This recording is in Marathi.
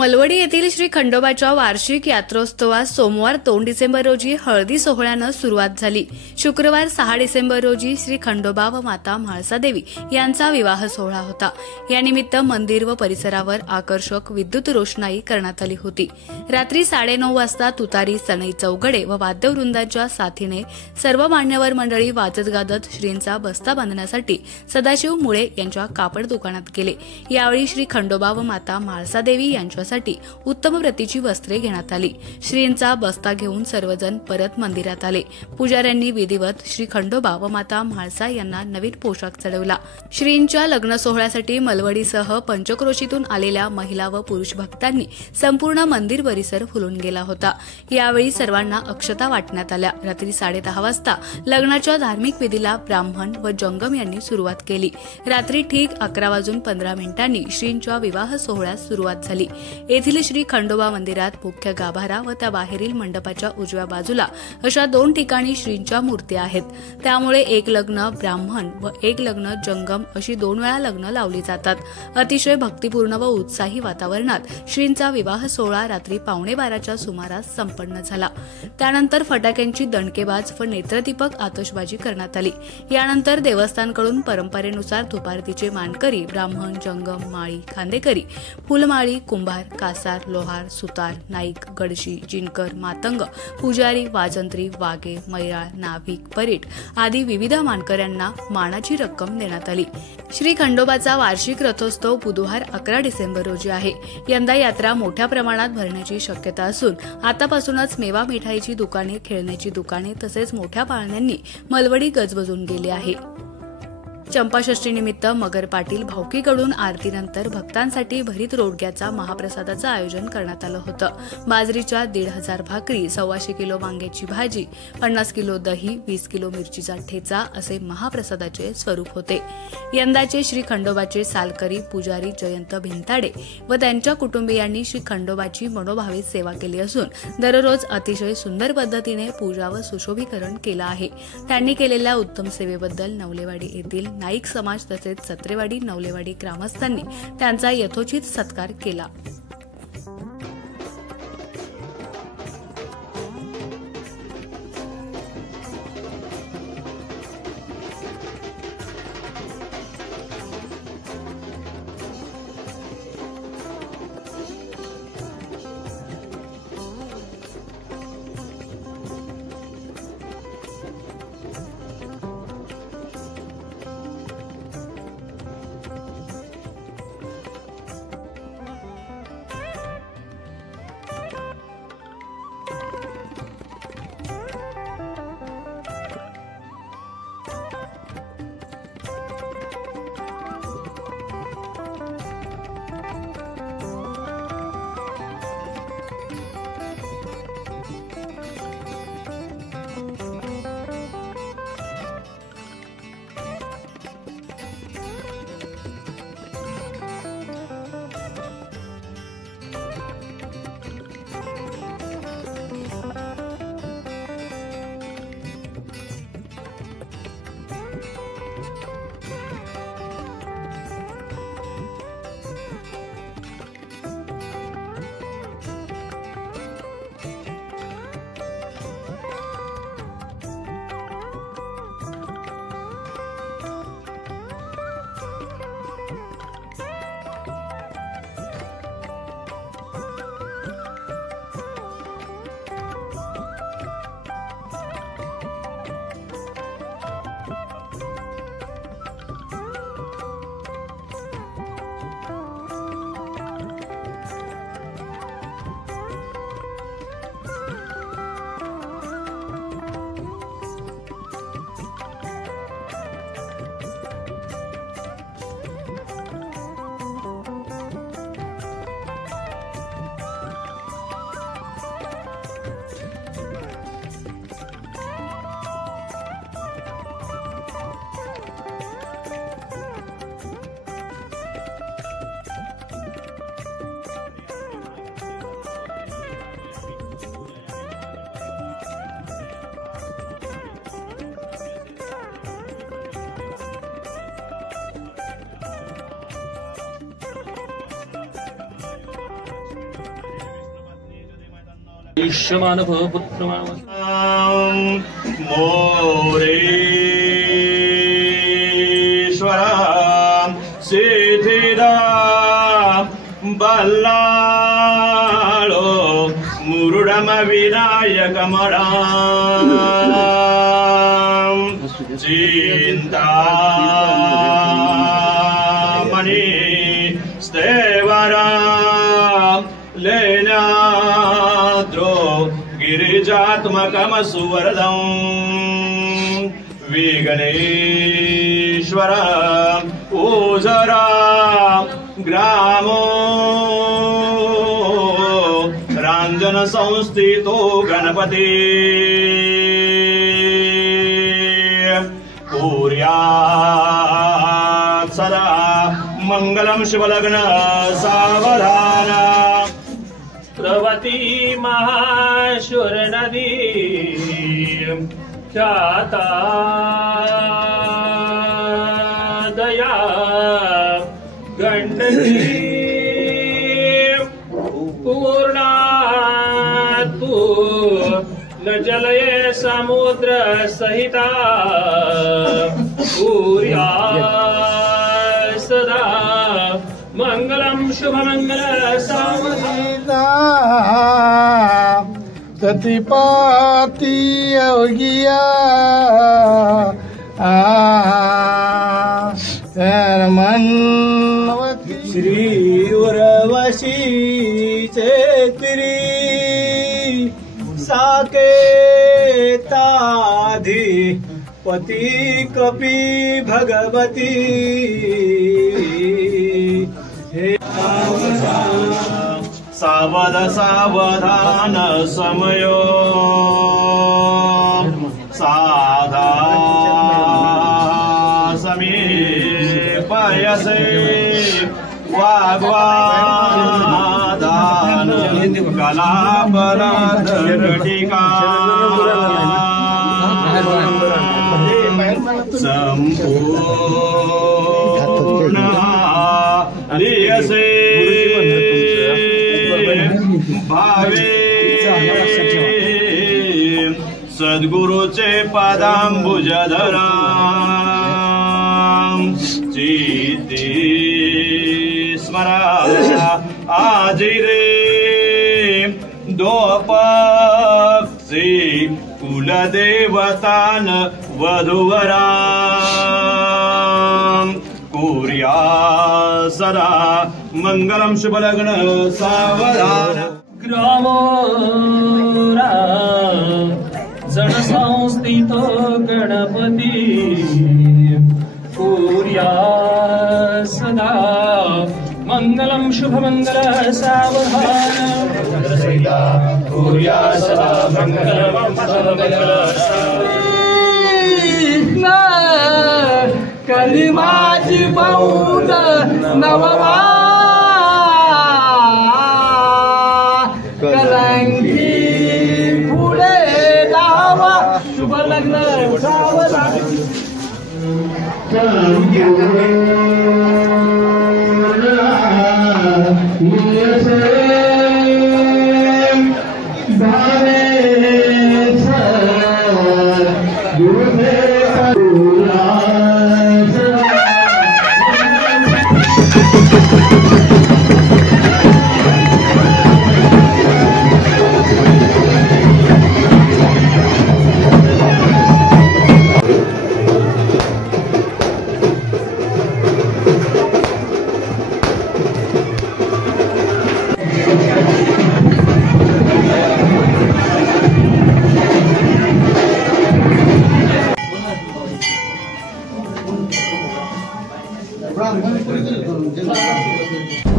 मलवडी येथील श्री खंडोबाच्या वार्षिक यात्रोत्सवास सोमवार 2 डिसेंबर रोजी हळदी सोहळ्यानं सुरुवात झाली। शुक्रवार 6 डिसेंबर रोजी श्री खंडोबा व माता म्हाळसादेवी यांचा विवाह सोहळा होता। यानिमित्त मंदिर व परिसरावर आकर्षक विद्युत रोषणाई करण्यात आली होती। रात्री 9:30 वाजता तुतारी, सनई चौघडे व वाद्यवृंदाच्या साथीने सर्व मान्यवर मंडळी वाजत गाजत श्रींचा बस्ता बांधण्यासाठी सदाशिव मुळे यांच्या कापड दुकानात गेले। यावेळी श्री खंडोबा व माता म्हाळसादेवी साठी उत्तम प्रतीची वस्त्रे घेण्यात आली। श्रींचा बस्ता घेऊन सर्वजण परत मंदिरात आले। पुजाऱ्यांनी विधिवत श्री खंडोबा व माता म्हाळसा यांना नवीन पोशाख चढवला। श्रींच्या लग्न सोहळ्यासाठी मलवडीसह पंचक्रोशीतून आलेल्या महिला व पुरुष भक्तांनी संपूर्ण मंदिर परिसर फुलून गेला होता। यावेळी सर्वांना अक्षता वाटण्यात आल्या। रात्री 10:30 वाजता लग्नाच्या धार्मिक विधीला ब्राह्मण व जंगम यांनी सुरुवात केली। रात्री ठीक 11:15 श्रींच्या विवाह सोहळ्यास सुरुवात झाली। येथील श्री खंडोबा मंदिरात मुख्य गाभारा व त्या बाहेरील मंडपाच्या उजव्या बाजूला अशा 2 ठिकाणी श्रींच्या मूर्त्या आहेत। त्यामुळे एक लग्न ब्राह्मण व एक लग्न जंगम अशी 2 वेळा लग्न लावली जातात। अतिशय भक्तिपूर्ण व उत्साही वातावरणात श्रींचा विवाह सोहळा रात्री 11:15च्या सुमारास संपन्न झाला। त्यानंतर फटाक्यांची दणकेबाज व नेत्रदीपक आतषबाजी करण्यात आली। यानंतर देवस्थानकडून परंपरेनुसार धुपारतीचे मानकरी ब्राह्मण, जंगम, माळी, खांदेकरी, फुलमाळी, कुंभार, कासार, लोहार, सुतार, नाईक, गडशी, जिनकर, मातंग, पुजारी, वाजंत्री, वाघे, मैराळ, नाभिक, परीट आदी विविध मानकऱ्यांना मानाची रक्कम देण्यात आली। श्री खंडोबाचा वार्षिक रथोत्सव बुधवार 11 डिसेंबर रोजी आहे। यंदा यात्रा मोठ्या प्रमाणात भरण्याची शक्यता असून आतापासूनच मेवा मिठाईची दुकाने, खेळण्याची दुकाने तसेच मोठ्या पाळण्यांनी मलवडी गजबजून गेली आहे। चंपाषष्ठीनिमित्त मगर पाटील भावकीकडून आरतीनंतर भक्तांसाठी भरीत रोडग्याचा महाप्रसादाचं आयोजन करण्यात आलं होतं। बाजरीच्या 1,500 भाकरी, 125 किलो वांग्याची भाजी, 50 किलो दही, 20 किलो मिरचीचा ठेचा असे महाप्रसादाचे स्वरूप होते। यंदाचे श्री खंडोबाचे सालकरी पुजारी जयंत भिंताडे व त्यांच्या कुटुंबियांनी श्री खंडोबाची मनोभावे सेवा केली असून दररोज अतिशय सुंदर पद्धतीने पूजा व सुशोभीकरण केलं आहे। त्यांनी केलेल्या उत्तम सेवेबद्दल नवलेवाडी येथील नाईक समाज तसेच सत्रेवाडी नवलेवाडी ग्रामस्थांनी त्यांचा यथोचित सत्कार केला। ईश्यमान भव पुत्रमान मोरेश्वर सिद्धिदा बल्लाळो मुरुडम विनायकमणा चिंतामणि स्तेवरा लेनाद्रो गिरिजात्मकम सुवरदं विघ्नेश्वर ओझरा ग्रामो रांजन संस्थितो गणपति कुर्यात् सदा मंगलम शिवलग्न सावधान। प्रवती महाशुर नदी ख्याता दया गंडकी पूर्णातु न जलये समुद्र सहिता कुर्यात् सदा मंगलम शुभमंगल सावधान। ततिपाती योगिया मनवती श्री उर्वशी चेत्री साकेताधि पति कपि भगवती सावध सावधान समयो साधा समीपयसे वाग्वादान कलापराध घटिका संपूर्ण लियसे भावे सद्गुरुचे पदांबुजधरा चित्ती स्मरा आजिरे दोपक्षी कुलदेवतान वधुवरा कुर्यात् सदा मंगलम शुभलग्न सावधान। ग्रामोरा जन संस्थितो गणपति कुर्यात् सदा मंगलम शुभमंगल सावधान। कुर्यात् सदा मंगलम शुभमंगल कलिमाची बाऊद नववा कलंकी पुढे लावा शुभ लग्न सावधान। Bravo,